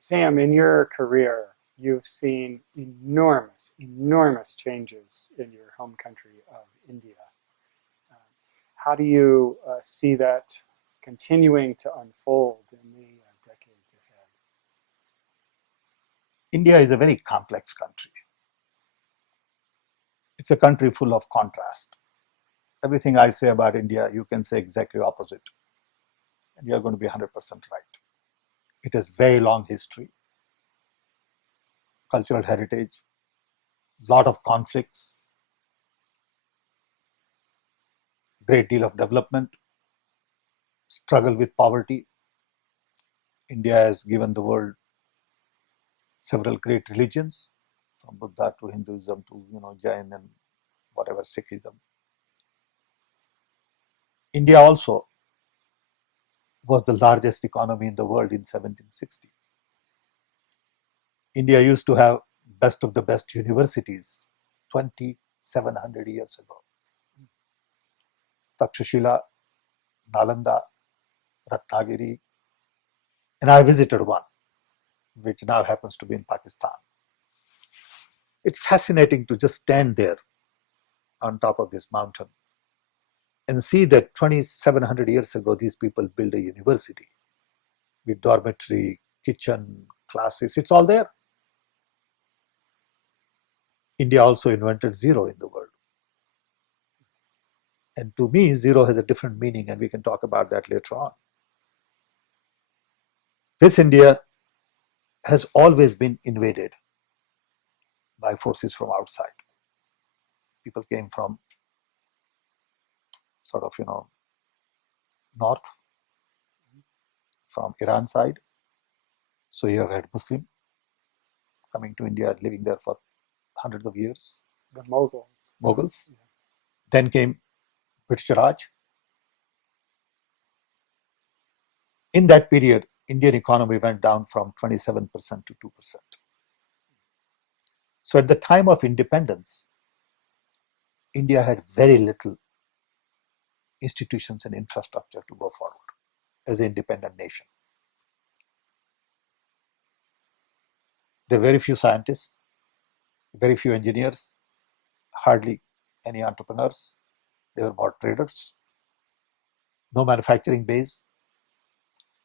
Sam, in your career, you've seen enormous changes in your home country of India. Uh, how do you see that continuing to unfold in the decades ahead? India is a very complex country. It's a country full of contrast. Everything I say about India, you can say exactly opposite, and you're going to be 100% right. It has very long history, cultural heritage, lot of conflicts, great deal of development, struggle with poverty. India has given the world several great religions, from Buddha to Hinduism to Jain and whatever Sikhism. India also was the largest economy in the world in 1760. India used to have best of the best universities 2,700 years ago. Takshashila, Nalanda, Ratnagiri, and I visited one, which now happens to be in Pakistan. It's fascinating to just stand there on top of this mountain and see that 2,700 years ago, these people built a university with dormitory, kitchen, classes, it's all there. India also invented zero in the world. And to me, zero has a different meaning, and we can talk about that later on. This India has always been invaded by forces from outside. People came from sort of, north, from Iran side. So you have had Muslim coming to India, living there for hundreds of years. The Mughals. Mughals. Yeah. Then came British Raj. In that period, Indian economy went down from 27% to 2%. So at the time of independence, India had very little institutions and infrastructure to go forward as an independent nation. There were very few scientists, very few engineers, hardly any entrepreneurs. There were more traders, no manufacturing base.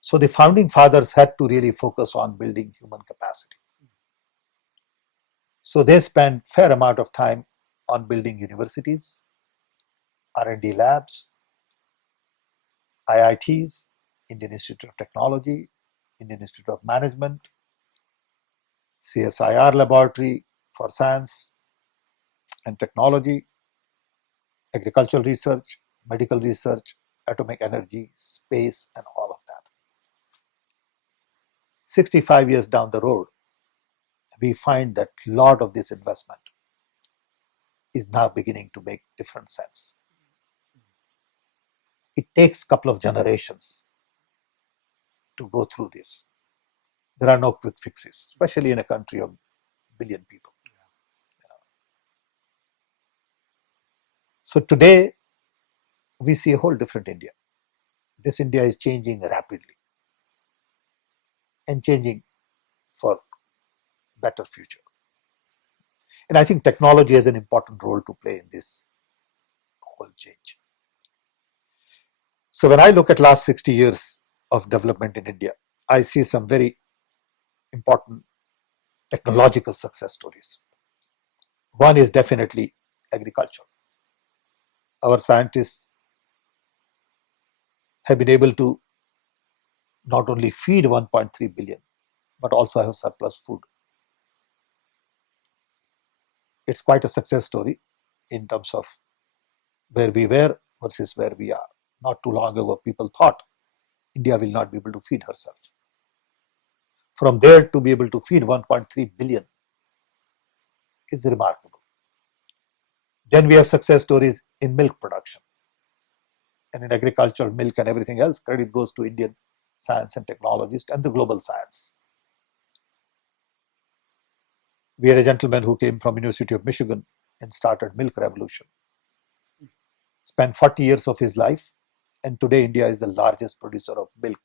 So the founding fathers had to really focus on building human capacity. So they spent a fair amount of time on building universities, R&D labs, IITs, Indian Institute of Technology, Indian Institute of Management, CSIR laboratory for science and technology, agricultural research, medical research, atomic energy, space, and all of that. 65 years down the road, we find that a lot of this investment is now beginning to make different sense. It takes a couple of generations to go through this. There are no quick fixes, especially in a country of 1 billion people. So today, we see a whole different India. This India is changing rapidly and changing for better future. And I think technology has an important role to play in this whole change. So when I look at last 60 years of development in India, I see some very important technological success stories. One is definitely agriculture. Our scientists have been able to not only feed 1.3 billion, but also have surplus food. It's quite a success story in terms of where we were versus where we are. Not too long ago, people thought India will not be able to feed herself. From there to be able to feed 1.3 billion is remarkable. Then we have success stories in milk production. And in agriculture, milk and everything else, credit goes to Indian science and technologists and the global science. We had a gentleman who came from University of Michigan and started milk revolution. Spent 40 years of his life, and today India is the largest producer of milk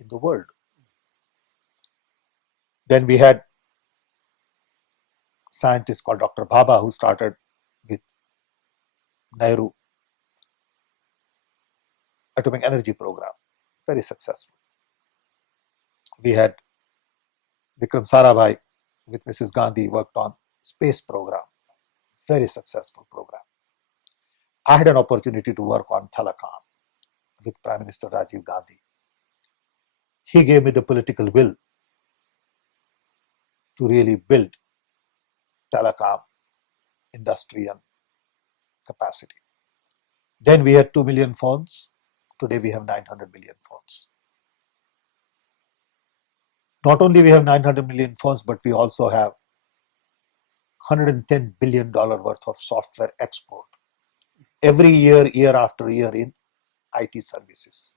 in the world. Then we had scientist called Dr. Bhabha, who started with Nehru atomic energy program, very successful. We had Vikram Sarabhai with Mrs. Gandhi worked on space program, very successful program. I had an opportunity to work on telecom with Prime Minister Rajiv Gandhi. He gave me the political will to really build telecom industry and capacity. Then we had 2 million phones. Today we have 900 million phones. Not only we have 900 million phones, but we also have $110 billion worth of software export every year, year after year in IT services.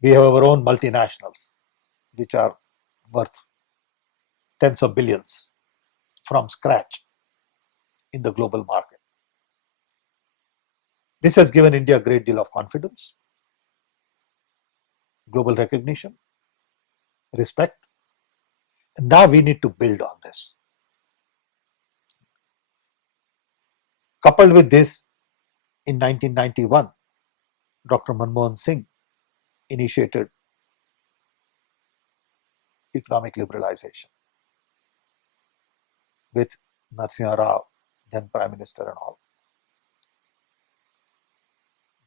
We have our own multinationals, which are worth tens of billions from scratch in the global market. This has given India a great deal of confidence, global recognition, respect. And now we need to build on this. Coupled with this, in 1991, Dr. Manmohan Singh initiated economic liberalization with Narasimha Rao, then Prime Minister and all.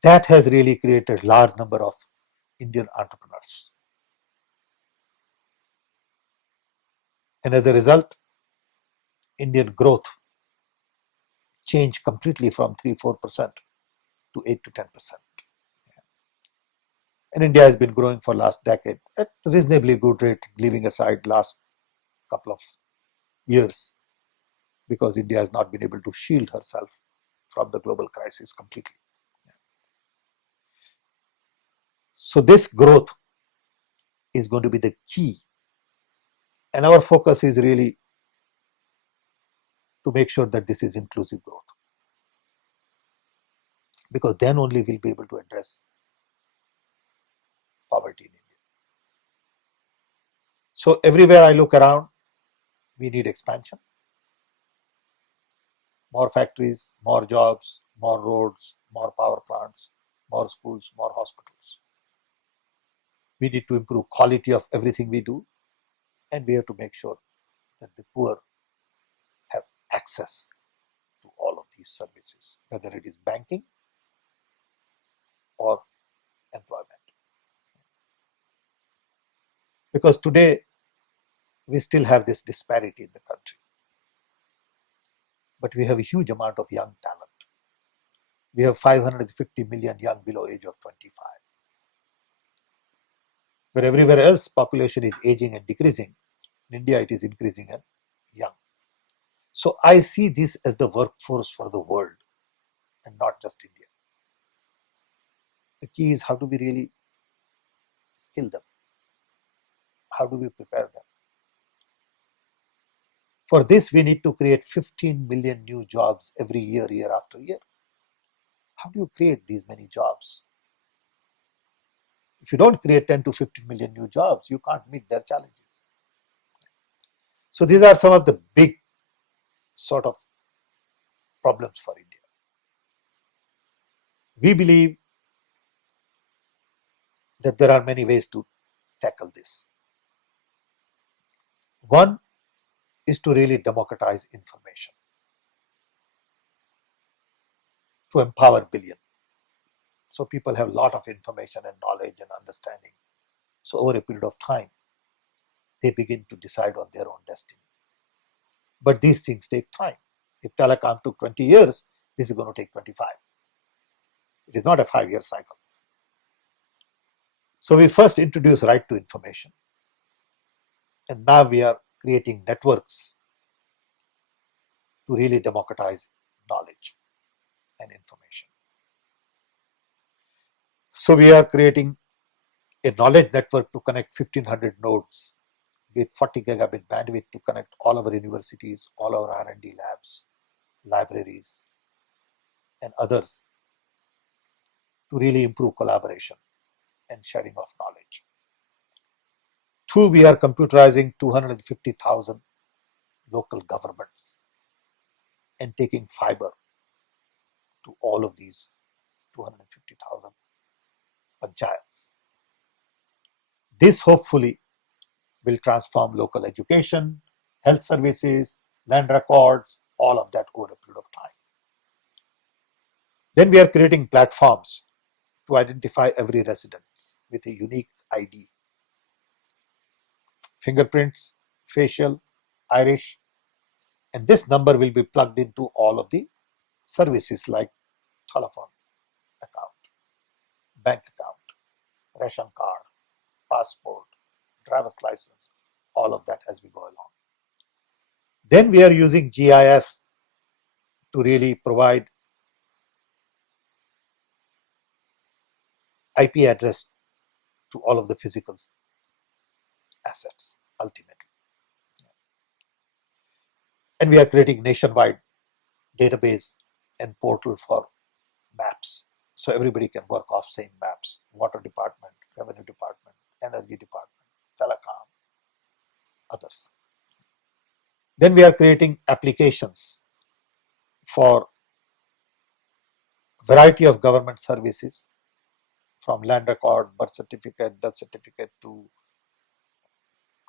That has really created a large number of Indian entrepreneurs. And as a result, Indian growth changed completely from 3-4% to 8-10%. And India has been growing for last decade at a reasonably good rate, leaving aside last couple of years, because India has not been able to shield herself from the global crisis completely. So this growth is going to be the key. And our focus is really to make sure that this is inclusive growth. Because then only we'll be able to address poverty in India. So everywhere I look around, we need expansion. More factories, more jobs, more roads, more power plants, more schools, more hospitals. We need to improve quality of everything we do, and we have to make sure that the poor have access to all of these services, whether it is banking or employment. Because today, we still have this disparity in the country. But we have a huge amount of young talent. We have 550 million young below age of 25. Where everywhere else population is aging and decreasing, in India it is increasing and young. So I see this as the workforce for the world and not just India. The key is how do we really skill them? How do we prepare them? For this, we need to create 15 million new jobs every year, year after year. How do you create these many jobs? If you don't create 10 to 15 million new jobs, you can't meet their challenges. So these are some of the big sort of problems for India. We believe that there are many ways to tackle this. One is to really democratize information, to empower billion. So people have a lot of information and knowledge and understanding. So over a period of time, they begin to decide on their own destiny. But these things take time. If telecom took 20 years, this is going to take 25. It is not a 5-year cycle. So we first introduced right to information. And now we are creating networks to really democratize knowledge and information. So we are creating a knowledge network to connect 1500 nodes with 40 gigabit bandwidth to connect all our universities, all our R&D labs, libraries, and others to really improve collaboration and sharing of knowledge. Two, we are computerizing 250,000 local governments and taking fiber to all of these 250,000 panchayats. This hopefully will transform local education, health services, land records, all of that over a period of time. Then we are creating platforms to identify every resident with a unique ID. Fingerprints, facial, iris, and this number will be plugged into all of the services like telephone account, bank account, ration card, passport, driver's license, all of that as we go along. Then we are using GIS to really provide IP address to all of the physical assets ultimately. And we are creating nationwide database and portal for maps. So everybody can work off same maps, water department, revenue department, energy department, telecom, others. Then we are creating applications for variety of government services from land record, birth certificate, death certificate to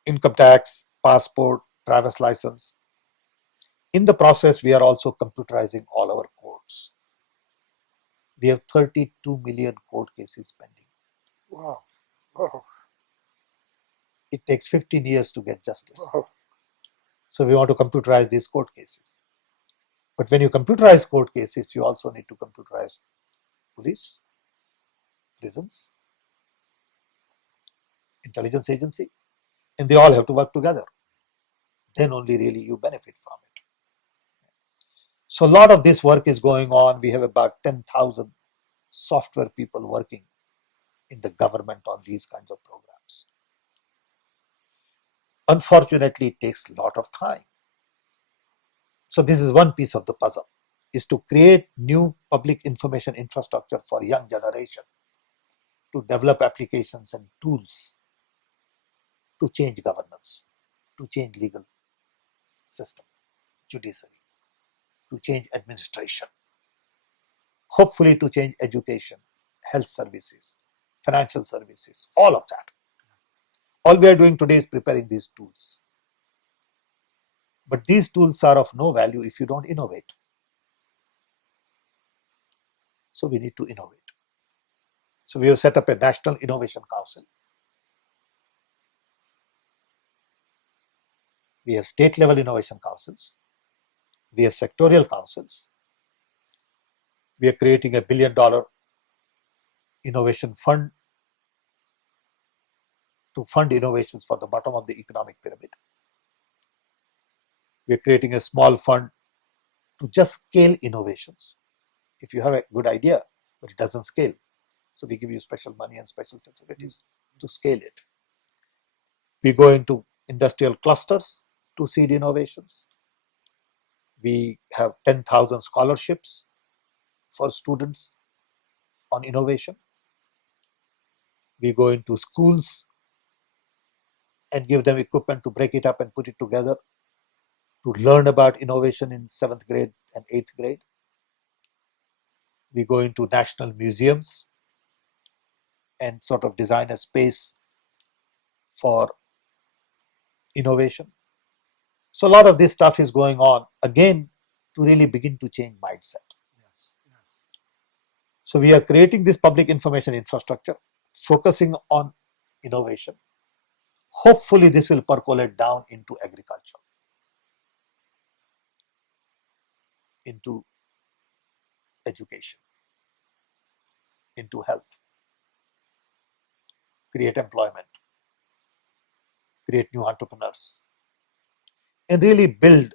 income tax, passport, driver's license. In the process, we are also computerizing all our courts. We have 32 million court cases pending. Wow. Whoa. It takes 15 years to get justice. Whoa. So we want to computerize these court cases. But when you computerize court cases, you also need to computerize police, prisons, intelligence agency, and they all have to work together. Then only really you benefit from it. So a lot of this work is going on. We have about 10,000 software people working in the government on these kinds of programs. Unfortunately, it takes a lot of time. So this is one piece of the puzzle, is to create new public information infrastructure for young generation to develop applications and tools to change governance, to change legal system, judiciary, to change administration, hopefully to change education, health services, financial services, all of that. All we are doing today is preparing these tools. But these tools are of no value if you don't innovate. So we need to innovate. So we have set up a National Innovation Council. We have state level innovation councils. We have sectorial councils. We are creating a $1 billion innovation fund to fund innovations for the bottom of the economic pyramid. We are creating a small fund to just scale innovations. If you have a good idea, but it doesn't scale, so we give you special money and special facilities to scale it. We go into industrial clusters to seed innovations. We have 10,000 scholarships for students on innovation. We go into schools and give them equipment to break it up and put it together to learn about innovation in 7th grade and 8th grade. We go into national museums and sort of design a space for innovation. So a lot of this stuff is going on, again, to really begin to change mindset. Yes. Yes. So we are creating this public information infrastructure, focusing on innovation. Hopefully this will percolate down into agriculture, into education, into health, create employment, create new entrepreneurs, and really build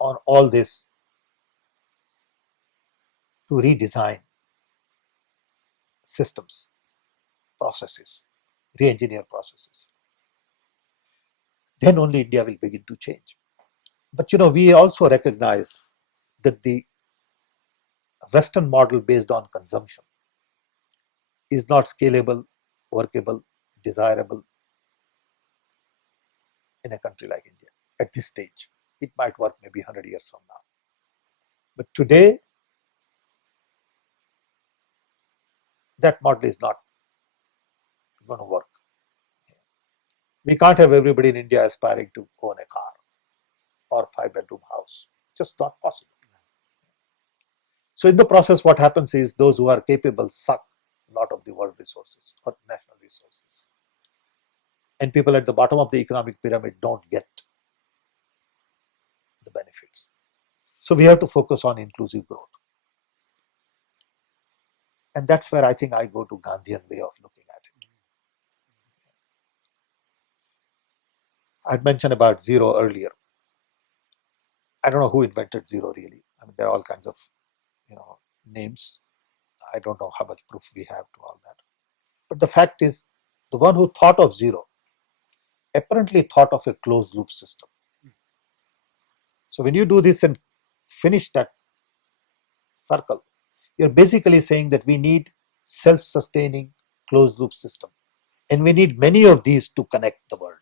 on all this to redesign systems, processes, re-engineer processes. Then only India will begin to change. But we also recognize that the Western model based on consumption is not scalable, workable, desirable, in a country like India at this stage. It might work maybe 100 years from now. But today, that model is not going to work. We can't have everybody in India aspiring to own a car or 5-bedroom house. Just not possible. So in the process, what happens is those who are capable suck a lot of the world resources or national resources. And people at the bottom of the economic pyramid don't get the benefits. So we have to focus on inclusive growth. And that's where I think I go to Gandhian way of looking at it. I'd mentioned about zero earlier. I don't know who invented zero really. I mean, there are all kinds of, names. I don't know how much proof we have to all that. But the fact is, the one who thought of zero apparently thought of a closed loop system. So when you do this and finish that circle, you're basically saying that we need self-sustaining closed loop system. And we need many of these to connect the world.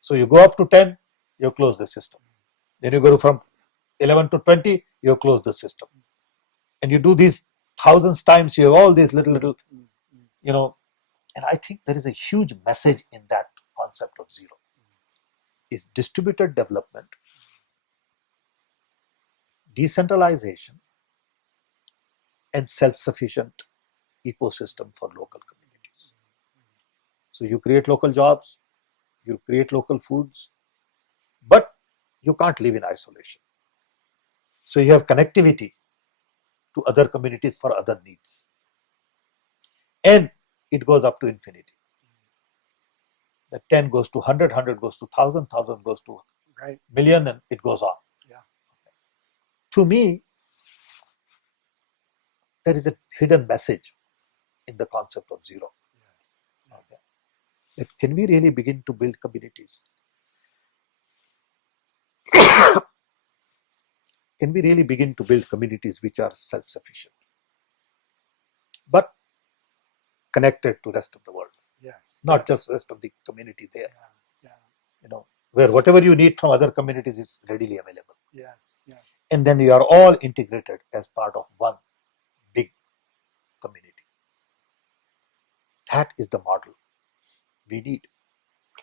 So you go up to 10, you close the system. Then you go from 11 to 20, you close the system. And you do these thousands times, you have all these little, and I think there is a huge message in that concept of zero. Is distributed development, decentralization, and self-sufficient ecosystem for local communities. So you create local jobs, you create local foods, but you can't live in isolation. So you have connectivity to other communities for other needs. And it goes up to infinity. The 10 goes to 100, 100 goes to 1,000, 1,000 goes to million, and it goes on. Yeah. To me, there is a hidden message in the concept of zero. Yes. Okay. That can we really begin to build communities? Can we really begin to build communities which are self-sufficient, but connected to rest of the world? Yes. Not just rest of the community there. Yeah. Where whatever you need from other communities is readily available. Yes. Yes. And then you are all integrated as part of one big community. That is the model we need.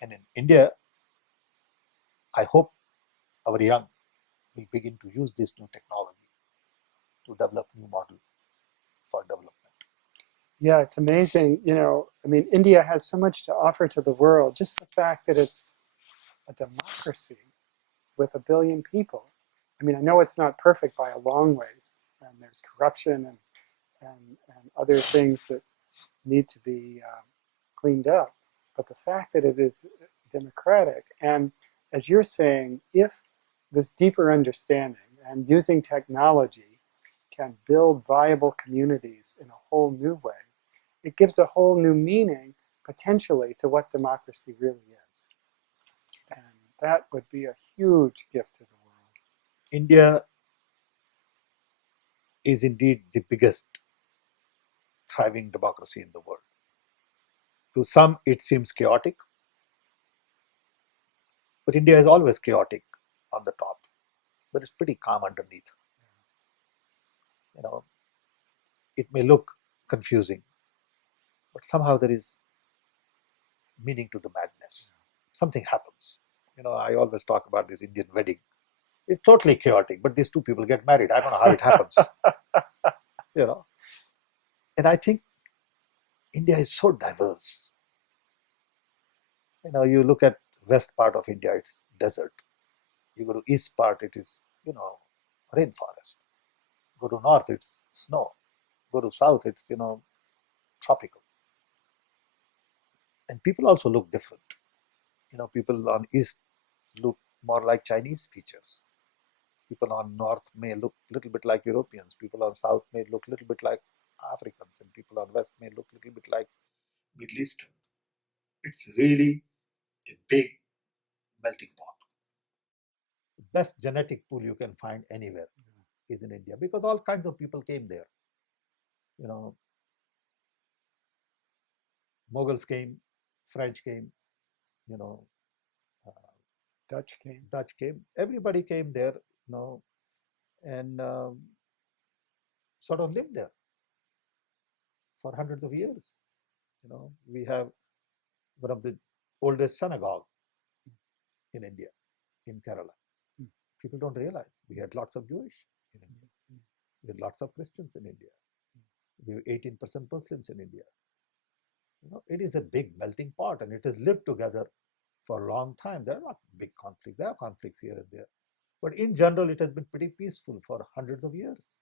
And in India, I hope our young will begin to use this new technology to develop new model for development. Yeah, it's amazing. India has so much to offer to the world. Just the fact that it's a democracy with 1 billion people. I know it's not perfect by a long ways, and there's corruption and other things that need to be cleaned up. But the fact that it is democratic, and as you're saying, if this deeper understanding and using technology can build viable communities in a whole new way, it gives a whole new meaning, potentially, to what democracy really is. And that would be a huge gift to the world. India is indeed the biggest thriving democracy in the world. To some, it seems chaotic, but India is always chaotic on the top, but it's pretty calm underneath. It may look confusing, but somehow there is meaning to the madness. Something happens. I always talk about this Indian wedding. It's totally chaotic, but these two people get married. I don't know how it happens. And I think India is so diverse. You look at west part of India, it's desert. You go to east part, it is, rainforest. Go to north, it's snow. Go to south, it's, tropical. And people also look different. People on east look more like Chinese features. People on north may look a little bit like Europeans. People on south may look a little bit like Africans. And people on west may look a little bit like Middle Eastern. It's really a big melting pot. The best genetic pool you can find anywhere is in India, because all kinds of people came there. Mughals came, French came, Dutch came. Dutch came, everybody came there, and sort of lived there for hundreds of years. We have one of the oldest synagogue in India, in Kerala. Mm. People don't realize we had lots of Jewish in India. Mm. We had lots of Christians in India. We have 18% Muslims in India. It is a big melting pot, and it has lived together for a long time. There are not big conflicts. There are conflicts here and there. But in general, it has been pretty peaceful for hundreds of years.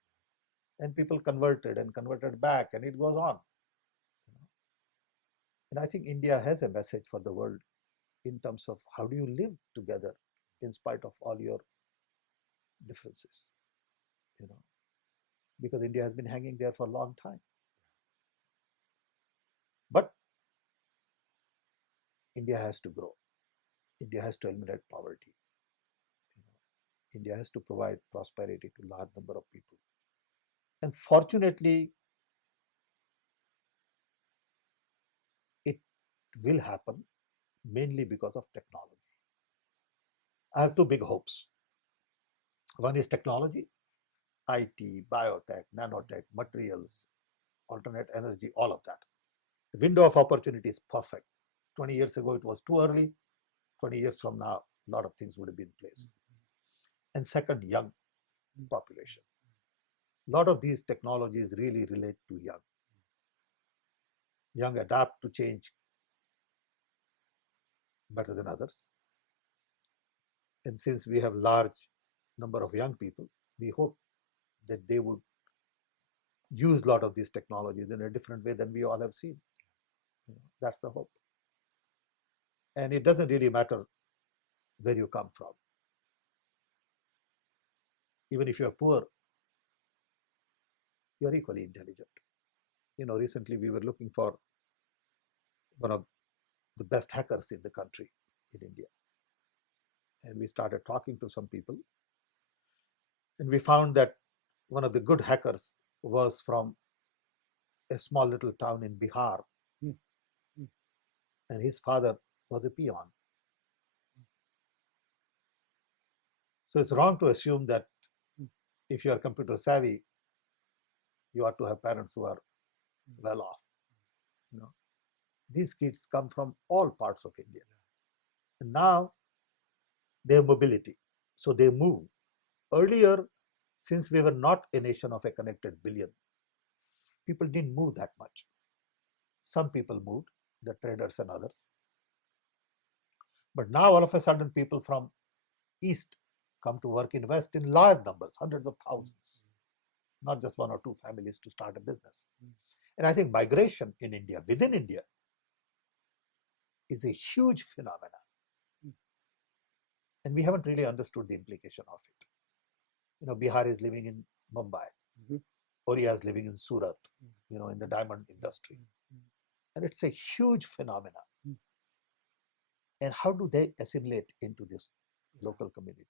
And people converted and converted back, and it goes on. And I think India has a message for the world in terms of how do you live together in spite of all your differences, because India has been hanging there for a long time. But India has to grow. India has to eliminate poverty. India has to provide prosperity to a large number of people. And fortunately, it will happen mainly because of technology. I have two big hopes. One is technology, IT, biotech, nanotech, materials, alternate energy, all of that. The window of opportunity is perfect. 20 years ago, it was too early. 20 years from now, a lot of things would have been in place. And second, young population. A lot of these technologies really relate to young. Young adapt to change better than others. And since we have large number of young people, we hope that they would use a lot of these technologies in a different way than we all have seen. That's the hope. And it doesn't really matter where you come from. Even if you're poor, you're equally intelligent. Recently we were looking for one of the best hackers in the country, in India. And we started talking to some people. And we found that one of the good hackers was from a small little town in Bihar. And his father was a peon. So it's wrong to assume that if you are computer savvy, you ought to have parents who are well off. These kids come from all parts of India. And now they have mobility. So they move. Earlier, since we were not a nation of a connected billion, people didn't move that much. Some people moved, the traders and others. But now all of a sudden people from East come to work in West in large numbers, hundreds of thousands, not just one or two families to start a business. And I think migration in India, within India, is a huge phenomenon. And we haven't really understood the implication of it. Bihar is living in Mumbai. Oriya is living in Surat, in the diamond industry. And it's a huge phenomenon. And how do they assimilate into this local community?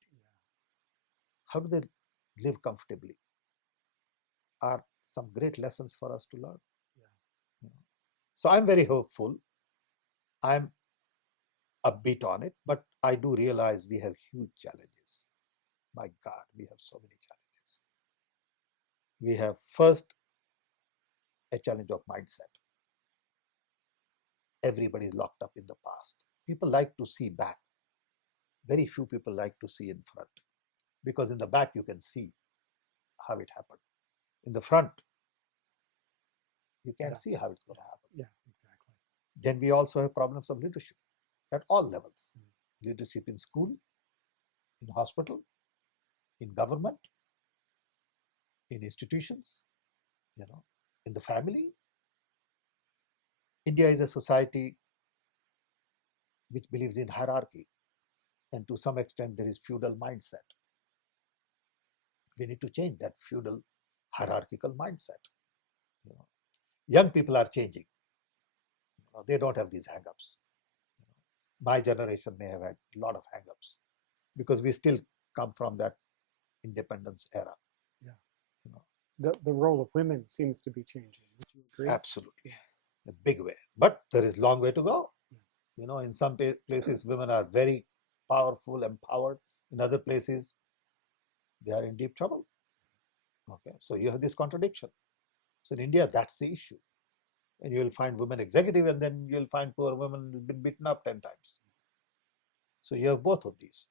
How do they live comfortably? Are some great lessons for us to learn. So I'm very hopeful. I'm upbeat on it, but I do realize we have huge challenges. My God, we have so many challenges. We have first a challenge of mindset. Everybody is locked up in the past. People like to see back. Very few people like to see in front, because in the back you can see how it happened. In the front, you can't see how it's going to happen. Yeah, exactly. Then we also have problems of leadership at all levels. Leadership in school, in hospital, in government, in institutions, in the family. India is a society which believes in hierarchy, and to some extent there is feudal mindset. We need to change that feudal hierarchical mindset. Young people are changing. They don't have these hang-ups. My generation may have had a lot of hang-ups because we still come from that independence era. The role of women seems to be changing. Would you agree? Absolutely. A big way. But there is a long way to go. In some places, women are very powerful, empowered. In other places, they are in deep trouble. Okay, so you have this contradiction. So in India, that's the issue. And you will find women executive, and then you will find poor women who've been beaten up 10 times. So you have both of these.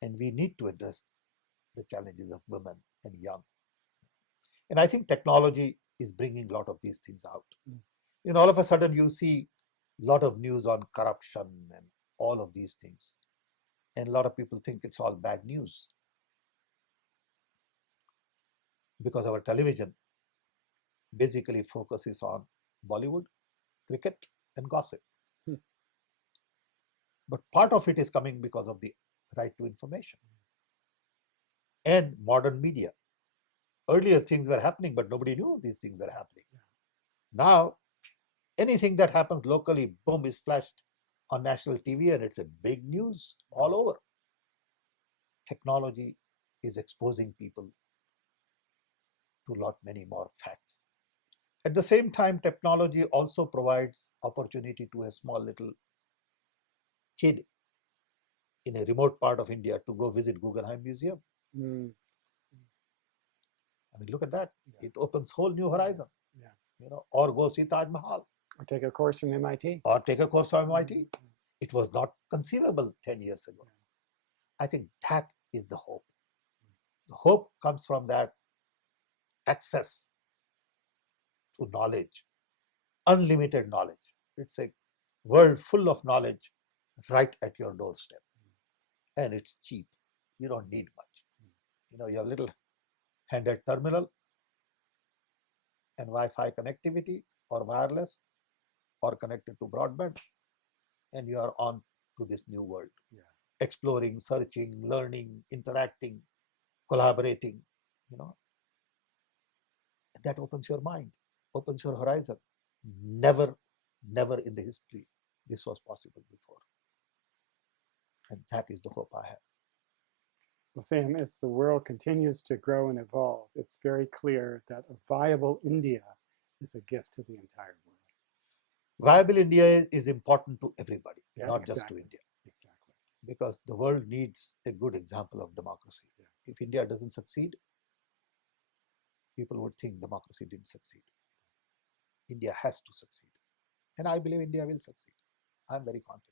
And we need to address the challenges of women and young. And I think technology is bringing a lot of these things out. All of a sudden you see a lot of news on corruption and all of these things. And a lot of people think it's all bad news. Because our television basically focuses on Bollywood, cricket, and gossip. But part of it is coming because of the right to information and modern media. Earlier things were happening, but nobody knew these things were happening. Now, anything that happens locally, boom, is flashed on national TV, and it's a big news all over. Technology is exposing people to a lot many more facts. At the same time, technology also provides opportunity to a small little kid in a remote part of India to go visit Guggenheim Museum. I mean, look at that. Yeah. It opens whole new horizon. Yeah. Or go see Taj Mahal. Or take a course from MIT. Or take a course from MIT. It was not conceivable 10 years ago. I think that is the hope. The hope comes from that access to knowledge, unlimited knowledge. It's a world full of knowledge right at your doorstep. And it's cheap. You don't need much. You have a little handheld terminal and Wi-Fi connectivity or wireless or connected to broadband, and you are on to this new world. Exploring, searching, learning, interacting, collaborating, that opens your mind, opens your horizon. Never in the history this was possible before. And that is the hope I have. Well, Sam, as the world continues to grow and evolve, it's very clear that a viable India is a gift to the entire world. Viable India is important to everybody, not just to India. Exactly. Because the world needs a good example of democracy. If India doesn't succeed, people would think democracy didn't succeed. India has to succeed. And I believe India will succeed. I'm very confident.